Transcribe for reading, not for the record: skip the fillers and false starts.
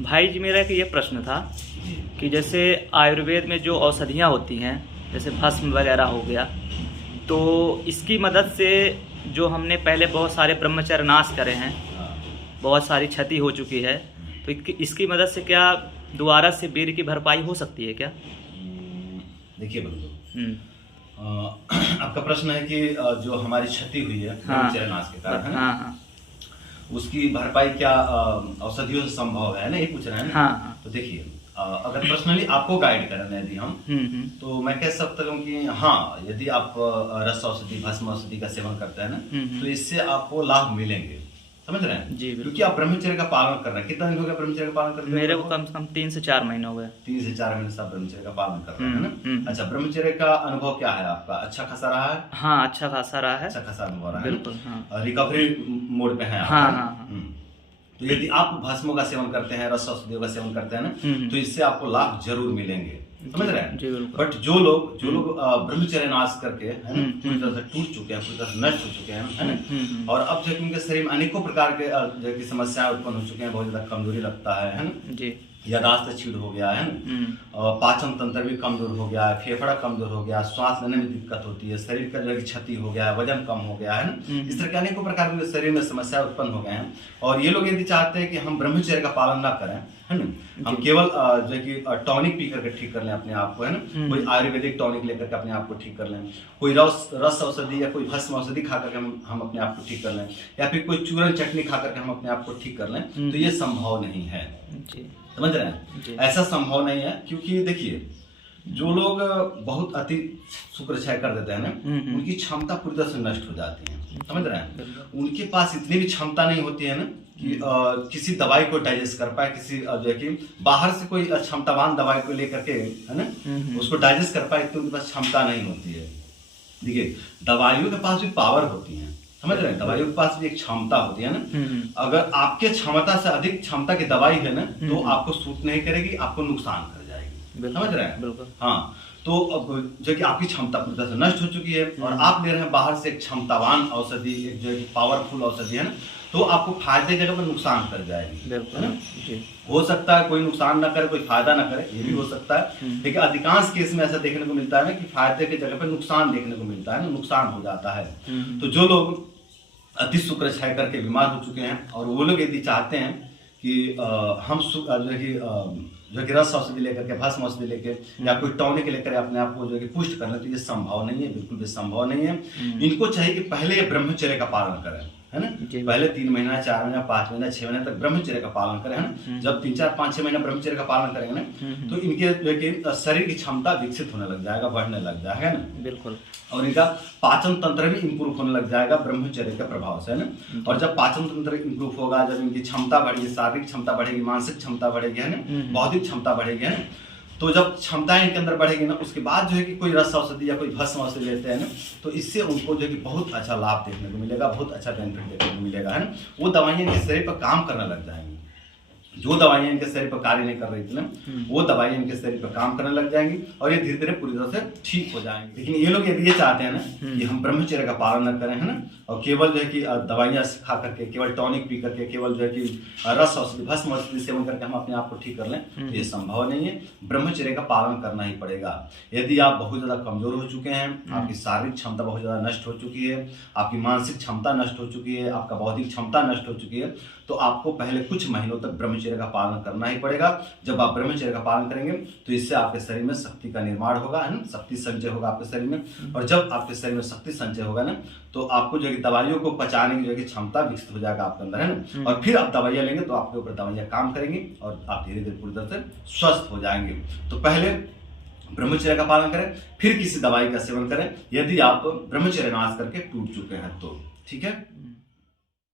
भाई जी, मेरा एक ये प्रश्न था कि जैसे आयुर्वेद में जो औषधियाँ होती हैं, जैसे भस्म वगैरह हो गया, तो इसकी मदद से जो हमने पहले बहुत सारे ब्रह्मचर्य नाश करे हैं, बहुत सारी क्षति हो चुकी है, तो इसकी मदद से क्या दोबारा से वीर्य की भरपाई हो सकती है क्या? देखिए बंधु, आपका प्रश्न है कि जो हमारी क्षति हुई है ब्रह्मचर्य नाश के कारण, है ना? हाँ, उसकी भरपाई क्या औषधियों से संभव है ना, ये पूछ रहे हैं ना? हाँ। तो देखिए, अगर पर्सनली आपको गाइड करें यदि हम, तो मैं कह सकता हूँ कि हाँ, यदि आप रस औषधि भस्म औषधि का सेवन करते हैं ना, तो इससे आपको लाभ मिलेंगे। समझ रहे हैं जी, क्योंकि आप ब्रह्मचर्य का पालन कर रहे हैं। कितना दिन हो गया ब्रह्मचर्य का पालन करते हैं? मेरे को कम से कम 3 से 4 महीने हो गए। 3 से 4 महीने से आप ब्रह्मचर्य का पालन कर रहे हैं ना? अच्छा, ब्रह्मचर्य का अनुभव क्या है आपका? अच्छा खासा रहा है? हाँ, अच्छा खासा रहा है। अच्छा खासा अनुभव रहा है, बिल्कुल। हाँ, रिकवरी मोड पे है आप? हाँ। तो यदि आप भस्मों का सेवन करते हैं, रस औषधियों का सेवन करते हैं ना, तो इससे आपको लाभ जरूर मिलेंगे। समझ रहे हैं? जी बिल्कुल। बट जो लोग ब्रह्मचर्य नाश करके, है ना, पूरी तरह से टूट चुके हैं, पूरी तरह से नष्ट हो चुके हैं, है ना, और अब जो उनके शरीर में अनेकों प्रकार के जो की समस्याएं उत्पन्न हो चुके हैं, बहुत ज्यादा कमजोरी लगता है ना जी, यादाश्त क्षीण हो गया है ना, और पाचन तंत्र भी कमजोर हो गया है, फेफड़ा कमजोर हो गया, श्वास लेने में दिक्कत होती है, शरीर का जो है क्षति हो गया है, वजन कम हो गया है ना, इस तरह के अनेकों प्रकार के शरीर में समस्या उत्पन्न हो गए हैं। और ये लोग यदि चाहते हैं कि हम ब्रह्मचर्य का पालन ना करें, है ना, हम केवल जो है कि टॉनिक पी करके ठीक कर लें अपने आप को, है ना, कोई आयुर्वेदिक टॉनिक लेकर के अपने आप को ठीक कर लें, कोई रस औषधि या कोई भस्म औषधि खा करके हम अपने आप को ठीक कर लें, या फिर कोई चूरन चटनी खा करके हम अपने आप को ठीक कर लें, तो ये संभव नहीं है। समझ रहे हैं? ऐसा संभव नहीं है, क्योंकि देखिए, जो लोग बहुत अति शुक्र क्षय कर देते हैं ना, उनकी क्षमता पूरी तरह से नष्ट हो जाती है। समझ रहे हैं? उनके पास इतनी भी क्षमता नहीं होती है ना कि किसी दवाई को डाइजेस्ट कर पाए, किसी जो है कि बाहर से कोई क्षमतावान दवाई को लेकर के, है ना, उसको डाइजेस्ट कर पाए, तो उनके पास क्षमता नहीं होती है। देखिए, दवाइयों के पास भी पावर होती है। समझ रहे हैं? दवाइयों के पास भी एक क्षमता होती है ना। अगर आपके क्षमता से अधिक क्षमता की दवाई है ना, तो आपको सूट नहीं करेगी, आपको नुकसान कर जाएगी। समझ रहे हैं? बिल्कुल। हाँ, तो अब जो कि आपकी क्षमता पूरी तरह से नष्ट हो चुकी है, और आप ले रहे हैं बाहर से एक क्षमतावान औषधि, एक जो है पावरफुल औषधि, है ना, तो आपको फायदे की जगह पर नुकसान कर जाएगी। है ना? हो सकता है कोई नुकसान ना करे, कोई फायदा ना करे, ये भी हो सकता है। लेकिन अधिकांश केस में ऐसा देखने को मिलता है ना कि फायदे की जगह पर नुकसान देखने को मिलता है ना, नुकसान हो जाता है। तो जो लोग अति शुक्र क्षय करके बीमार हो चुके हैं, और वो लोग यदि चाहते हैं कि हम जो कि रस औषधि लेकर के, भस्म औषधि लेके, या कोई टॉनिक लेकर अपने आप को जो कि पुष्ट करना, तो ये संभव नहीं है, बिल्कुल भी संभव नहीं है। इनको चाहिए कि पहले ये ब्रह्मचर्य का पालन करें, है ना, पहले 3 महीना, 4 महीना, 5 महीना, 6 महीने तक ब्रह्मचर्य का पालन करें, है ना। जब 3, 4, 5, 6 महीना ब्रह्मचर्य का पालन करेंगे ना, तो इनके जो कि शरीर की क्षमता विकसित होने लग जाएगा, बढ़ने लग जाएगा, है ना, बिल्कुल, और इनका पाचन तंत्र भी इंप्रूव होने लग जाएगा ब्रह्मचर्य के प्रभाव से, है ना। और जब पाचन तंत्र इंप्रूव होगा, जब इनकी क्षमता बढ़ेगी, शारीरिक क्षमता बढ़ेगी, मानसिक क्षमता बढ़ेगी, है ना, बौद्धिक क्षमता बढ़ेगी, है ना, तो जब क्षमताएं इनके अंदर बढ़ेगी ना, उसके बाद जो है कि कोई रस औषधि या कोई भस्म औषधि लेते हैं ना, तो इससे उनको जो है कि बहुत अच्छा लाभ देखने को मिलेगा, बहुत अच्छा बेनिफिट देखने को मिलेगा, है ना। वो दवाइयां इनके शरीर पर काम करने लग जाएंगी। जो दवाइयां इनके शरीर पर कार्य नहीं कर रही थी ना, वो दवाइयां इनके शरीर पर काम करने लग जाएंगी, और ये धीरे धीरे पूरी तरह से ठीक हो जाएंगे। लेकिन ये लोग यदि ये चाहते हैं ना कि हम ब्रह्मचर्य का पालन न करें, है ना, और केवल जो है कि दवाइयां खा करके, केवल टॉनिक पी करके, केवल जो है कि रस औषधि भस्म औषधि सेवन करके हम अपने आप को ठीक कर लें, तो ये संभव नहीं है। ब्रह्मचर्य का पालन करना ही पड़ेगा। यदि आप बहुत ज्यादा कमजोर हो चुके हैं, आपकी शारीरिक क्षमता बहुत ज्यादा नष्ट हो चुकी है, आपकी मानसिक क्षमता नष्ट हो चुकी है, आपका बौद्धिक क्षमता नष्ट हो चुकी है, तो आपको पहले कुछ महीनों तक ब्रह्मचर्य का पालन करना ही पड़ेगा। जब आप ब्रह्मचर्य का पालन करेंगे, तो इससे आपके शरीर में शक्ति का निर्माण होगा, है ना, शक्ति संचय होगा आपके शरीर में, और जब आपके शरीर में शक्ति संचय होगा ना, तो आपको जो है दवाइयों को पचाने की जो है क्षमता विकसित हो जाएगा आपके अंदर, है ना, और फिर आप दवाइयां लेंगे तो आपके ऊपर दवाइयां काम करेंगी, और आप धीरे धीरे पूरी तरह से स्वस्थ हो जाएंगे। तो पहले ब्रह्मचर्य का पालन करें, फिर किसी दवाई का सेवन करें, यदि आप ब्रह्मचर्य नाश करके टूट चुके हैं तो। ठीक है।